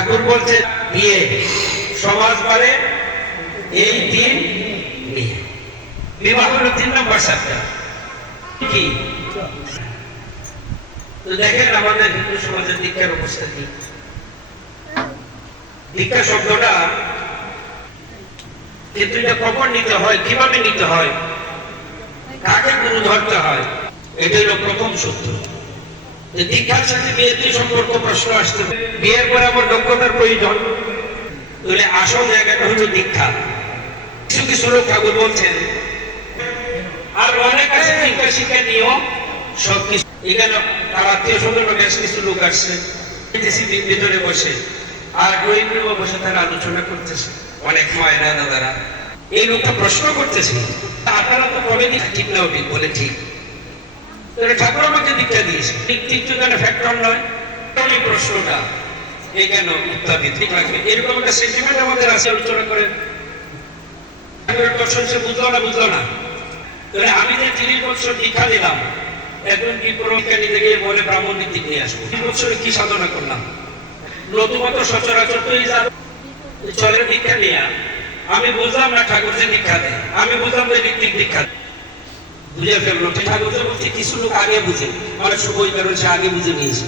ঠাকুর বলছে বিয়ে সমাজ পারে এই তিন নিয়ে বিবাহ হলো 3 নম্বর সাথে কি তো দেখেন আমাদের হিন্দু সমাজের দীক্ষার অবস্থা কি। দীক্ষা শব্দটা কিন্তু এটা কখন নিতে হয়, কিভাবে নিতে হয়, কাকে গুরু ধরতে হয়, এটা হলো প্রথম সূত্র। দীক্ষার সাথে বিয়ের কি সম্পর্ক প্রশ্ন আসতে পারে। বিয়ের পরে আমার দক্ষতার প্রয়োজন, তাহলে আসল জায়গাটা হলো দীক্ষা। কিছু কিছু লোক ঠাকুর বলছেন আর অনেক আছে দীক্ষা শিক্ষা নিয়েও সবকিছু এখানে তার আত্মীয় স্বজন বেশ কিছু লোক আসছে ভিতরে বসে আর গরিব বসে তারা আলোচনা করতেছে, অনেক মায়েরা দাদারা এই লোকটা প্রশ্ন করতেছে আপনারা তো কবে ঠিক না ঠিক বলে ঠিক ঠাকুর আমাকে দীক্ষা দিয়েছে ঠিক ফ্যাক্টর নয়। এই প্রশ্নটা এই কেন উত্থাপিত ঠিক লাগবে এরকম একটা সেন্টিমেন্ট আমাদের আছে। আলোচনা করেন সে বুঝলো না তাহলে আমি যে 30 বছর দীক্ষা দিলাম এখন কি পরীক্ষা নিতে গিয়ে বলে ব্রাহ্মণ নীতি নিয়ে আসবো, 30 বছরে কি সাধনা করলাম নতুনত্ব সচরাচর তো এই চলের দীক্ষা নিয়ে আমি বুঝলাম না ঠাকুর যে দীক্ষা দেয়, আমি বুঝলাম যে ঋত্বিক দীক্ষা বুঝে ফেললো ঠাকুর যে বলছে কিছু লোক আগে বুঝে অনেক সময় কারণ সে আগে বুঝে নিয়েছে।